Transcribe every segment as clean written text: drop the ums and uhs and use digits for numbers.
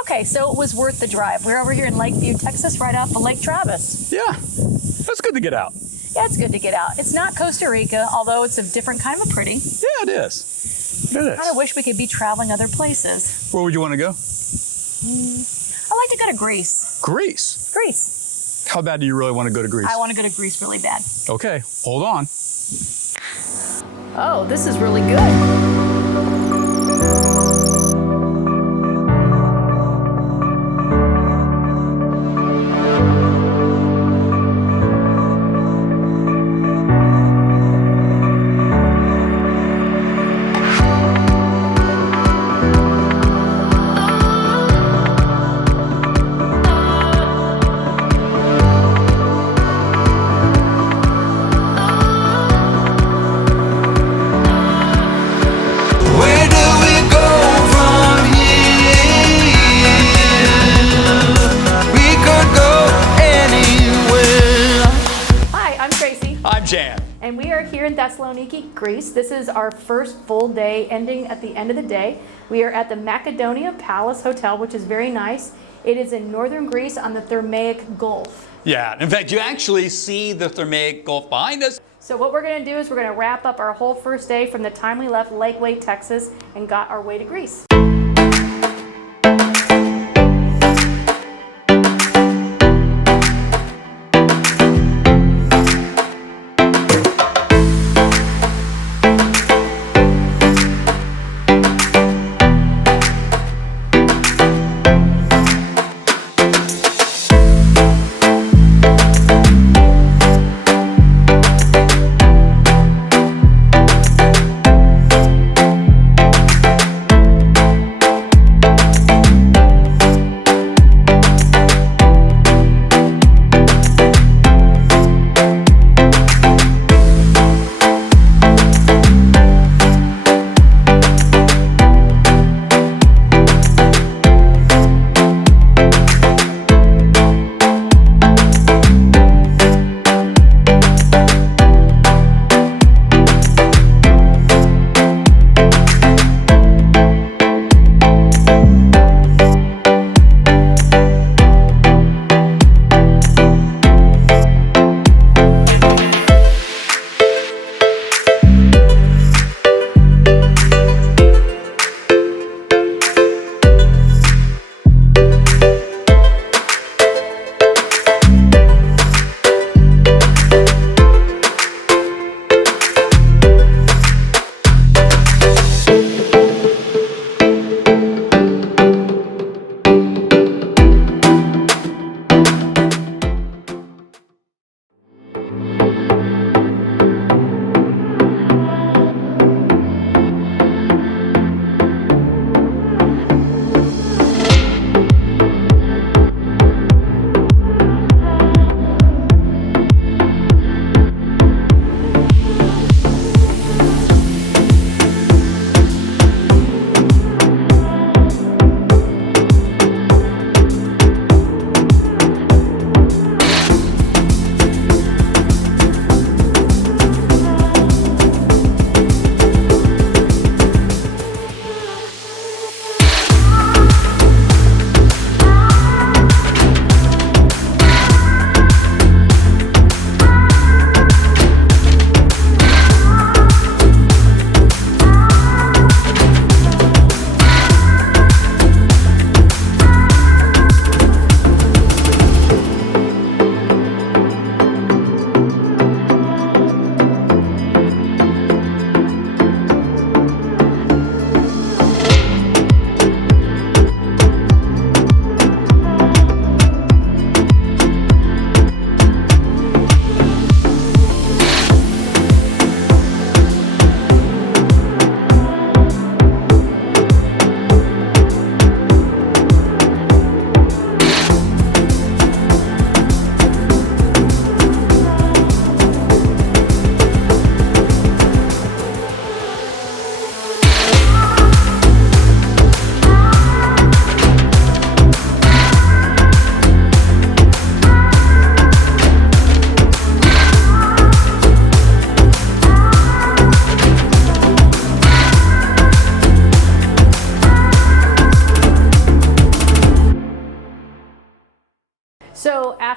Okay, so it was worth the drive. We're over here in Lakeview, Texas, right off of Lake Travis. Yeah, that's good to get out. Yeah, it's good to get out. It's not Costa Rica, although it's a different kind of a pretty. Yeah, it is. It I is. kind of wish we could be traveling other places. Where would you want to go? I like to go to Greece. Greece. Greece. How bad do you really want to go to Greece? I want to go to Greece really bad. Okay, hold on. Oh, this is really good. Jan. And we are here in Thessaloniki, Greece. This is our first full day ending at the end of the day. We are at the Macedonia Palace Hotel, which is very nice. It is in northern Greece on the Thermaic Gulf. Yeah, in fact, you actually see the Thermaic Gulf behind us. So what we're going to do is we're going to wrap up our whole first day from the time we left Lakeway, Texas, and got our way to Greece.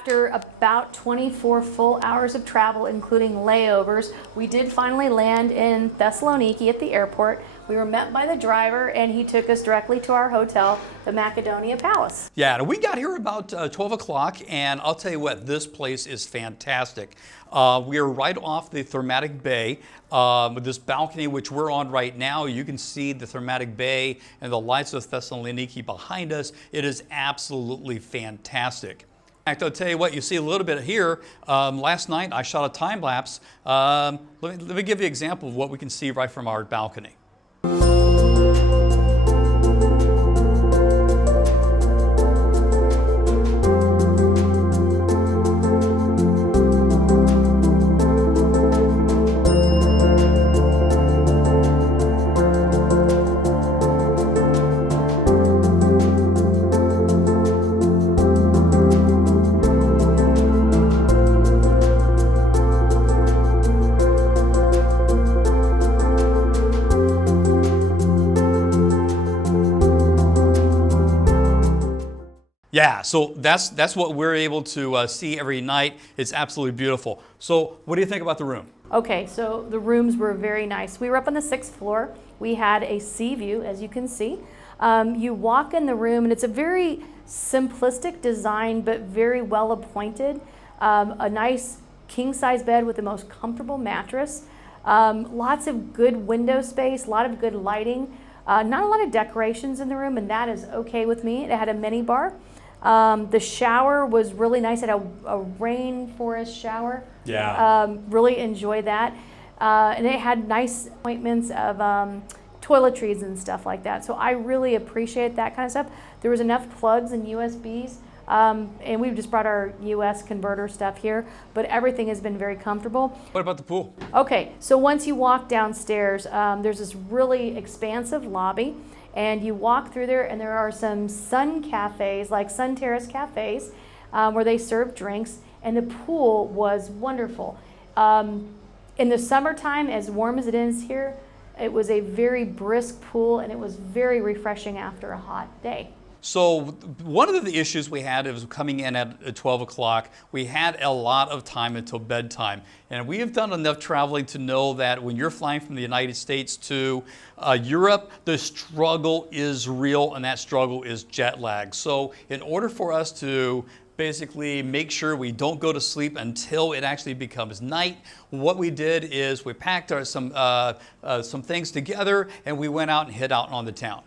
after about 24 full hours of travel, including layovers, we did finally land in Thessaloniki at the airport. We were met by the driver, and he took us directly to our hotel, the Macedonia Palace. Yeah, we got here about 12 o'clock, and I'll tell you what, this place is fantastic. We are right off the Thermatic Bay with this balcony, which we're on right now. You can see the Thermatic Bay and the lights of Thessaloniki behind us. It is absolutely fantastic. In fact, I'll tell you what, you see a little bit here. Last night, I shot a time lapse. Let me give you an example of what we can see right from our balcony. Yeah, so that's what we're able to see every night. It's absolutely beautiful. So what do you think about the room? Okay, so the rooms were very nice. We were up on the 6th floor. We had a sea view, as you can see. You walk in the room, and it's a very simplistic design, but very well appointed. A nice king-size bed with the most comfortable mattress. Lots of good window space, a lot of good lighting. Not a lot of decorations in the room, and that is okay with me. It had a mini bar. The shower was really nice. It had a rainforest shower. Yeah. Really enjoyed that. And it had nice appointments of toiletries and stuff like that. So I really appreciate that kind of stuff. There was enough plugs and USBs. And we've just brought our US converter stuff here, but everything has been very comfortable. What about the pool? Okay, so once you walk downstairs, there's this really expansive lobby, and you walk through there, and there are some sun cafes, like Sun Terrace cafes, where they serve drinks, and the pool was wonderful. In the summertime, as warm as it is here, it was a very brisk pool, and it was very refreshing after a hot day. So one of the issues we had was coming in at 12 o'clock. We had a lot of time until bedtime. And we have done enough traveling to know that when you're flying from the United States to Europe, the struggle is real, and that struggle is jet lag. So in order for us to basically make sure we don't go to sleep until it actually becomes night, what we did is we packed some things together, and we went out and hit out on the town.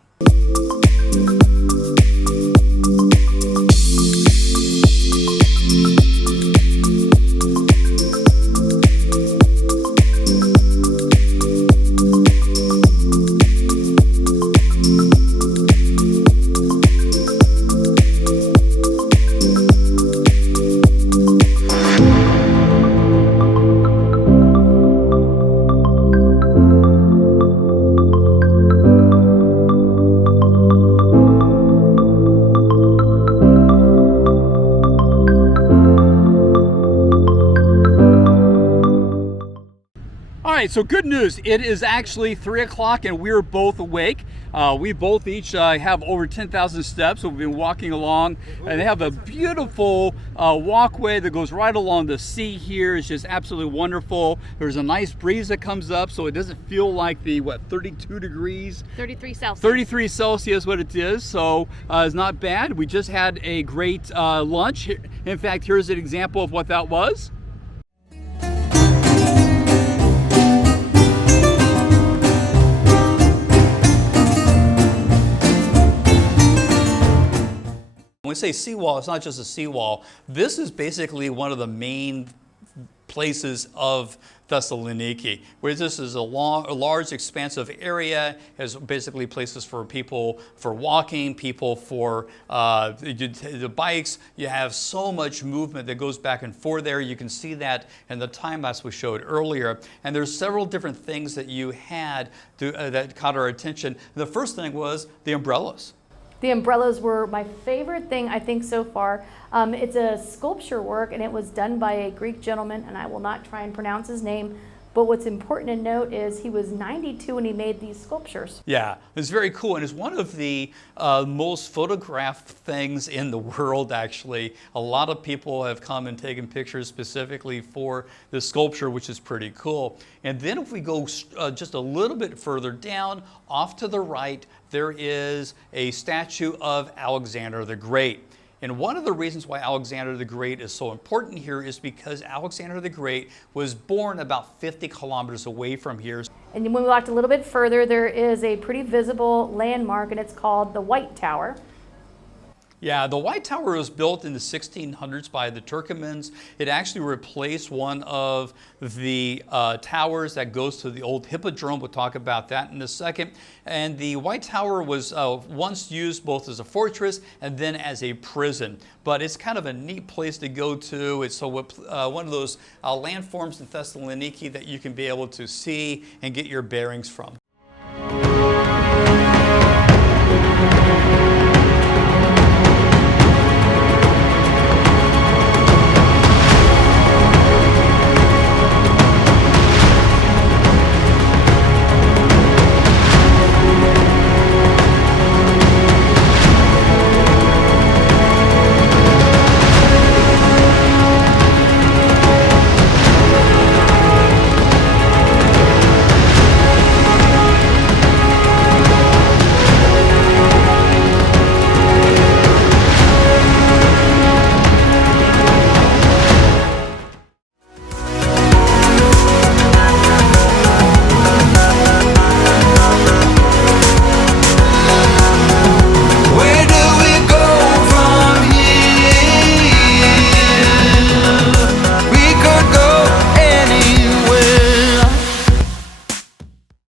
So good news, it is actually 3 o'clock and we're both awake. We both each have over 10,000 steps. So we've been walking along, and they have a beautiful walkway that goes right along the sea here. It's just absolutely wonderful. There's a nice breeze that comes up, so it doesn't feel like the, 32 degrees? 33 Celsius. 33 Celsius what it is, so it's not bad. We just had a great lunch. In fact, here's an example of what that was. When we say seawall, it's not just a seawall. This is basically one of the main places of Thessaloniki, where this is a large, expansive area, has basically places for people for walking, people for the bikes. You have so much movement that goes back and forth there. You can see that in the time lapse we showed earlier. And there's several different things that you had that caught our attention. The first thing was the umbrellas. The umbrellas were my favorite thing, I think, so far. It's a sculpture work, and it was done by a Greek gentleman, and I will not try and pronounce his name, But what's important to note is he was 92 when he made these sculptures. Yeah, it's very cool, and it's one of the most photographed things in the world, actually. A lot of people have come and taken pictures specifically for this sculpture, which is pretty cool. And then if we go just a little bit further down, off to the right, there is a statue of Alexander the Great. And one of the reasons why Alexander the Great is so important here is because Alexander the Great was born about 50 kilometers away from here. And when we walked a little bit further, there is a pretty visible landmark, and it's called the White Tower. Yeah, the White Tower was built in the 1600s by the Turkomans. It actually replaced one of the towers that goes to the old Hippodrome. We'll talk about that in a second. And the White Tower was once used both as a fortress and then as a prison. But it's kind of a neat place to go to. It's one of those landforms in Thessaloniki that you can be able to see and get your bearings from.